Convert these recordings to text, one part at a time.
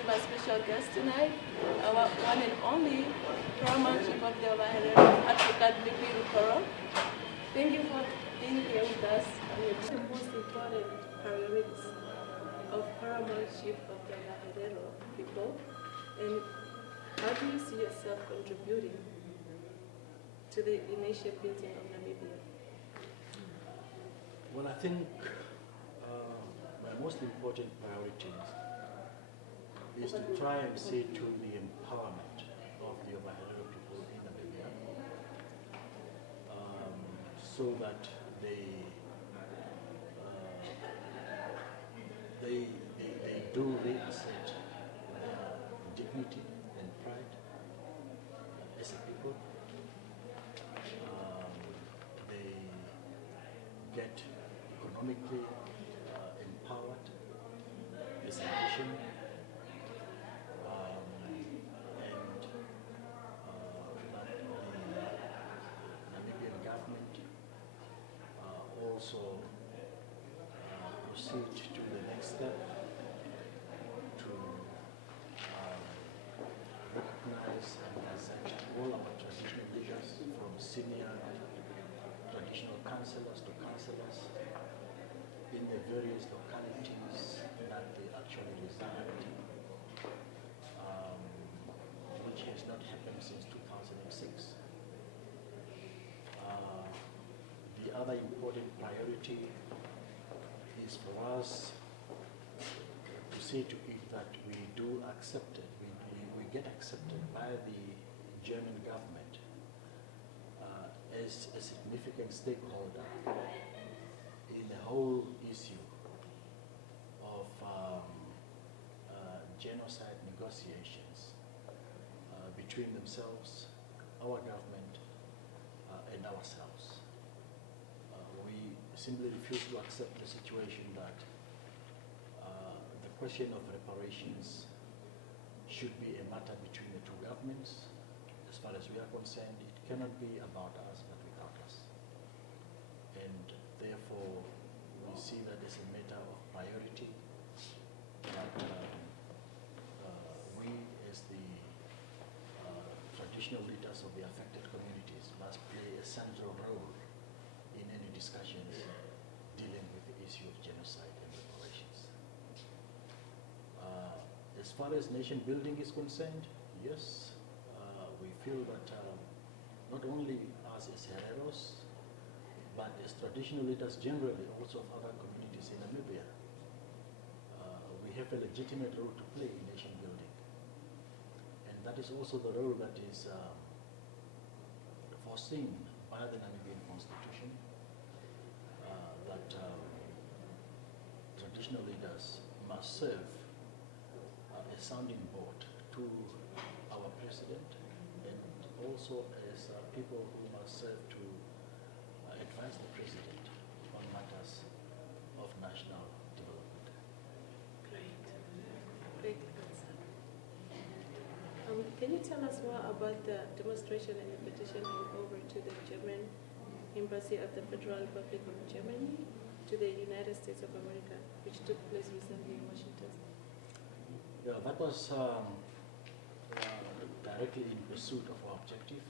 to my special guest tonight, our one and only Paramount Chief of the Overhead Advocate Rukoro. Thank you for being here with us. The most important priorities of Paramount Chief of the Overhead people, and how do you see yourself contributing to the nation building of Namibia? Well, I think my most important priorities is to try and see to the empowerment of the Overhead people in Namibia, so that they do reassert their dignity and pride as a people. They get economically empowered as a nation, and that the Namibian government also proceed to the next step to recognize and gazette all our traditional leaders, from senior traditional councillors to councillors in the various localities that they actually reside, which has not happened since 2006. The other important priority is for us to see to it that we do accept it, we get accepted by the German government as a significant stakeholder in the whole issue of genocide negotiations between themselves, our government, and ourselves. We simply refuse to accept the situation that the question of reparations should be a matter between the two governments. As far as we are concerned, it cannot be about us but without us. And therefore, we see that as a matter of priority, that we as the traditional leaders of the affected communities must play a central role in any discussions dealing with the issue of genocide and reparations. As far as nation building is concerned, yes, we feel that not only us as Hereros, but as traditional leaders generally, also of other communities in Namibia, we have a legitimate role to play in nation building. And that is also the role that is foreseen by the Namibian Constitution, that traditional leaders must serve a sounding board to our president, and also as people who must serve to advise the president on matters of national development. Great. Great answer. Can you tell us more about the demonstration and the petition over to the German Embassy of the Federal Republic of Germany to the United States of America, which took place recently in Washington? Yeah, that was directly in pursuit of our objective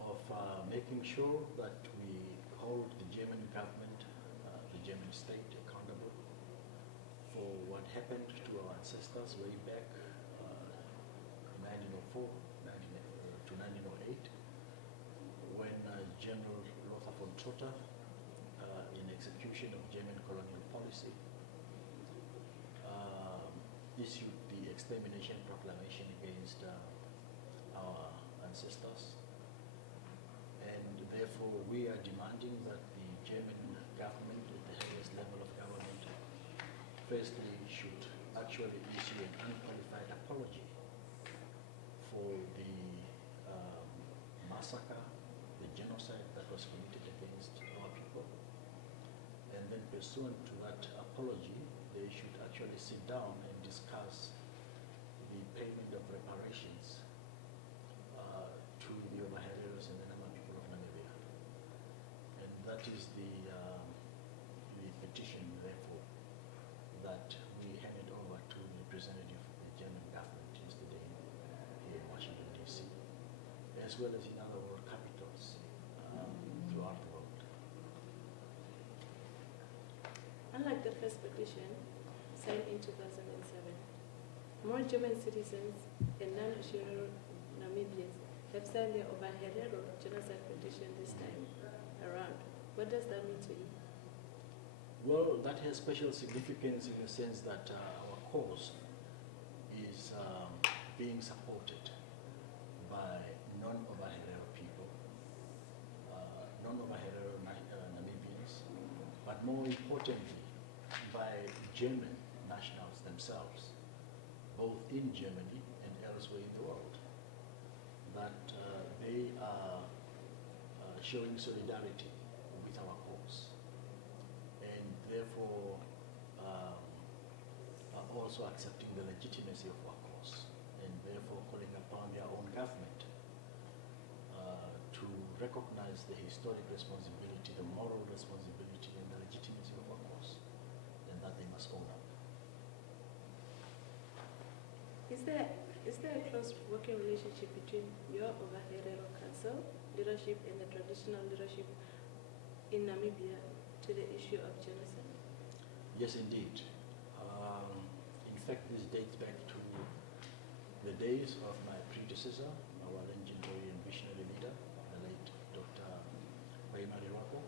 of making sure that we hold the German government, the German state accountable for what happened to our ancestors way back 1904 to 1908, when General Lothar von Trotha, in execution of German colonial policy, issued the extermination proclamation against our ancestors. And therefore we are demanding that the German government at the highest level of government firstly should actually issue an unqualified apology for the massacre, the genocide that was committed against our people. And then pursuant to that apology, they should actually sit down and discuss the payment of reparations to the Overheaders and the Nama people of Namibia. And that is the petition, therefore, that we handed over to the representative as well as in other world capitals throughout the world. Unlike the first petition, signed in 2007, more German citizens and non-Herero Namibians have signed the Herero genocide petition this time around. What does that mean to you? Well, that has special significance in the sense that our cause is being supported by non-Herero people, non-Herero Namibians, but more importantly, by German nationals themselves, both in Germany and elsewhere in the world, that they are showing solidarity with our cause, and therefore are also accepting the legitimacy of our cause, and therefore calling upon their own government to recognize the historic responsibility, the moral responsibility, and the legitimacy of our cause, and that they must own up. Is there a close working relationship between your Herero Council leadership and the traditional leadership in Namibia to the issue of genocide? Yes, indeed. In fact, this dates back to the days of my predecessor, our legendary and visionary leader, the late Dr. Rukoro,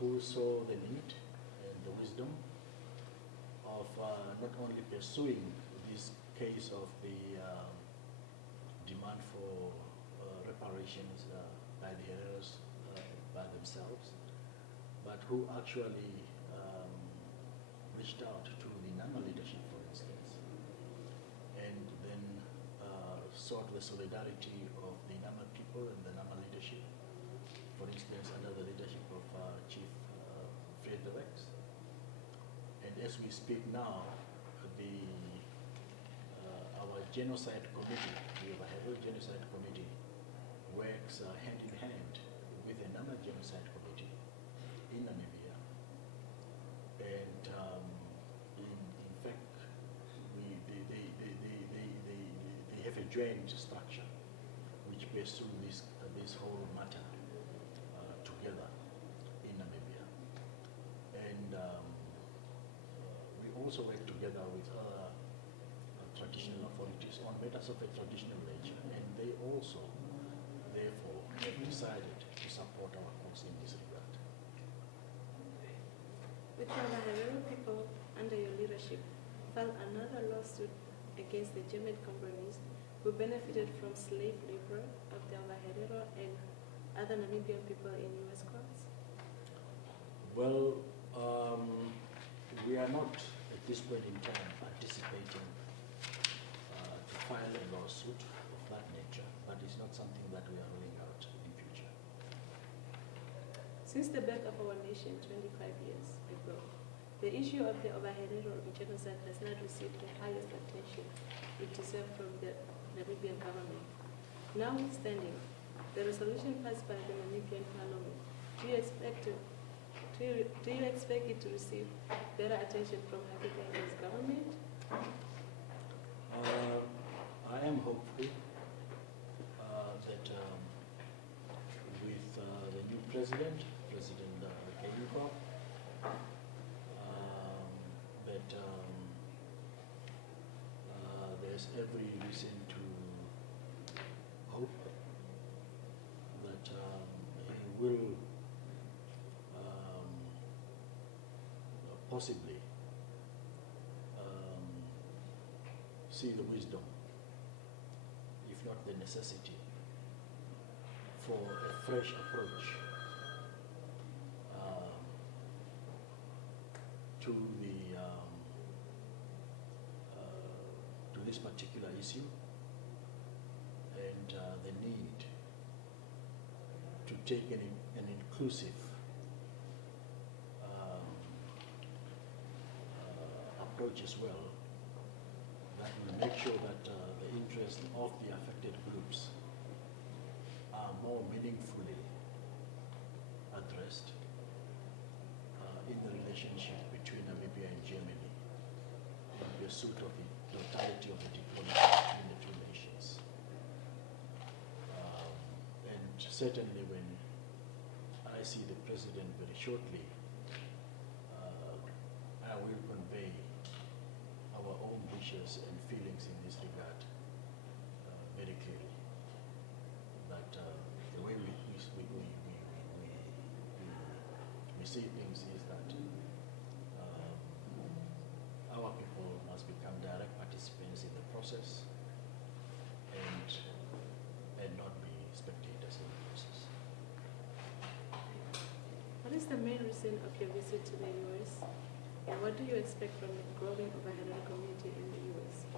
who saw the need and the wisdom of not only pursuing this case of the demand for reparations by the Hereros by themselves, but who actually reached out to the Nama leadership, for instance, and then sought the solidarity of the Nama people and the Nama leadership, for instance, under the leadership of Chief Fredericks. And as we speak now, our genocide committee, the Herero Genocide Committee, works hand in hand with another genocide committee in Namibia. And in fact, they have a joint structure which pursue this whole matter together in Namibia. And we also work together with other traditional authorities on matters of a traditional nature, and they also, therefore, have decided to support our cause in this regard. With the Herero people under your leadership, filed another lawsuit against the German companies who benefited from slave labor of the Herero and other Namibian people in U.S. courts? Well, we are not at this point in time anticipating to file a lawsuit of that nature, but it's not something that we are ruling out in future. Since the birth of our nation 25 years ago, the issue of the Herero genocide has not received the highest attention it deserves from the Namibian government. Notwithstanding the resolution passed by the Namibian Parliament, do you expect it to receive better attention from Hake's government? I am hopeful that with the new president, President Rukoro, that there's every reason to hope that he will possibly see the wisdom, if not the necessity, for a fresh approach to this particular issue, and the need to take an inclusive approach as well, that will make sure that the interests of the affected groups are more meaningfully addressed in the relationship between Namibia and Germany in pursuit of the totality of the diplomacy between the two nations. certainly when I see the President very shortly, I will convey our own wishes and feelings in this regard very clearly. That the way we see things is that our people must become direct participants in the process and not be spectators in the process. What is the main reason of your visit to the US? And what do you expect from the growing Ovaherero community in the US?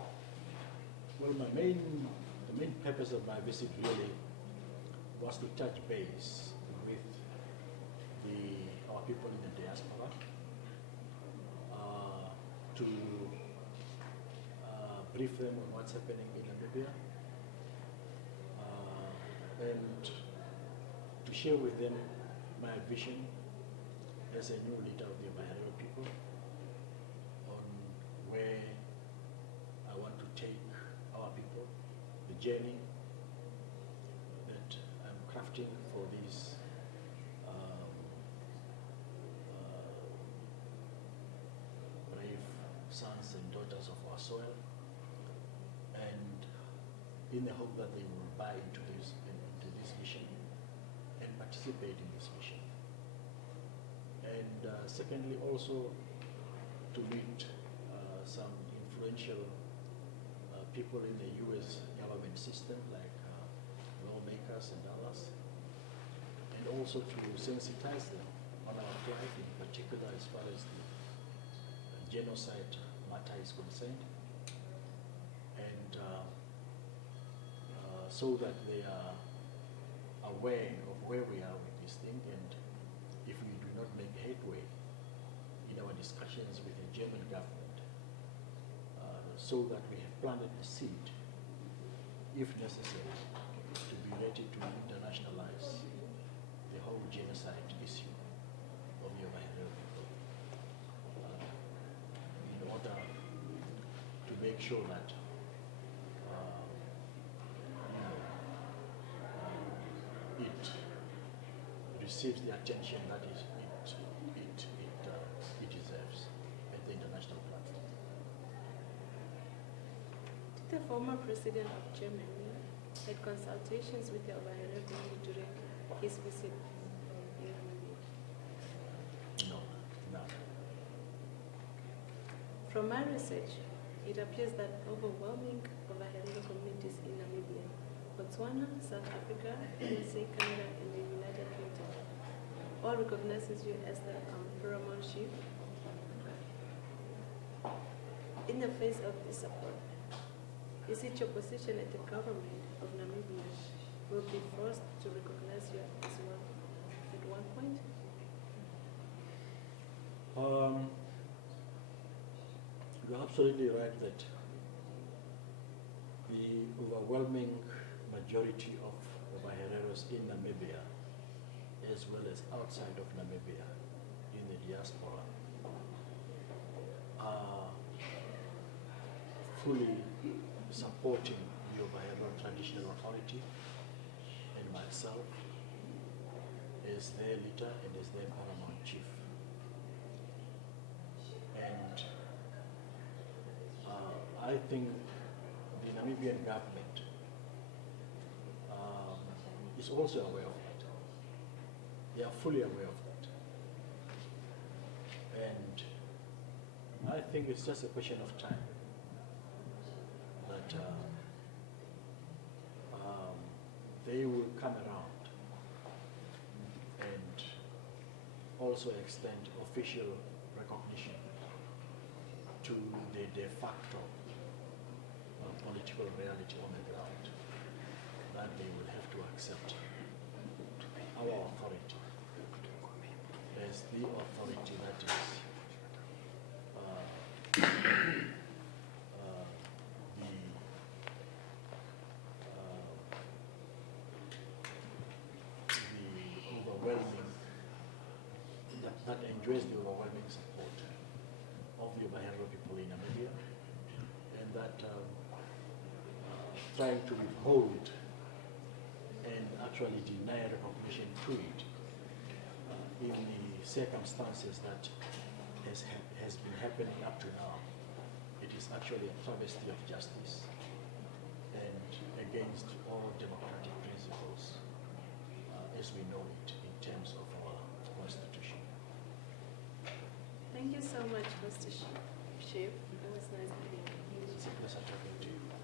Well, the main purpose of my visit really was to touch base with our people in the diaspora, to brief them on what's happening in Namibia, and to share with them my vision as a new leader of the Ovaherero people on where I want to take our people, the journey that I'm crafting for these brave sons and daughters of our soil, and in the hope that they will buy into this vision and participate in this vision. And secondly, also to meet some influential people in the US government system, like lawmakers and others, and also to sensitize them on our plight, in particular as far as the genocide matter is concerned, and so that they are aware of where we are with this thing, and if we do not make headway in our discussions with the German government, so that we have planted the seed, if necessary, to be ready to internationalize the whole genocide issue of the Ovaherero people, in order to make sure that it receives the attention that it deserves at the international platform. Did the former president of Germany had consultations with the Ovaherero community during his visit in Namibia? No, none. From my research, it appears that overwhelming Ovaherero communities in Namibia, Botswana, South Africa, USA, Canada, and the United Kingdom all recognizes you as the Paramount chief. In the face of this support, is it your position that the government of Namibia will be forced to recognize you as one at one point? You're absolutely right that the overwhelming majority of Ovahereros in Namibia, as well as outside of Namibia, in the diaspora, are fully supporting the Ovaherero Traditional Authority and myself as their leader and as their paramount chief. And I think the Namibian government is also aware of that. They are fully aware of that. And I think it's just a question of time that they will come around and also extend official recognition to the de facto political reality on the ground, that they will have to accept our authority as the authority that is the overwhelming, that enjoys the overwhelming support of the Ovaherero people in Namibia, and that trying to withhold and and actually deny recognition to it in the circumstances that has been happening up to now. It is actually a travesty of justice and against all democratic principles as we know it in terms of our constitution. Thank you so much, Mr. Chief. It was nice meeting you. It's a pleasure talking to you.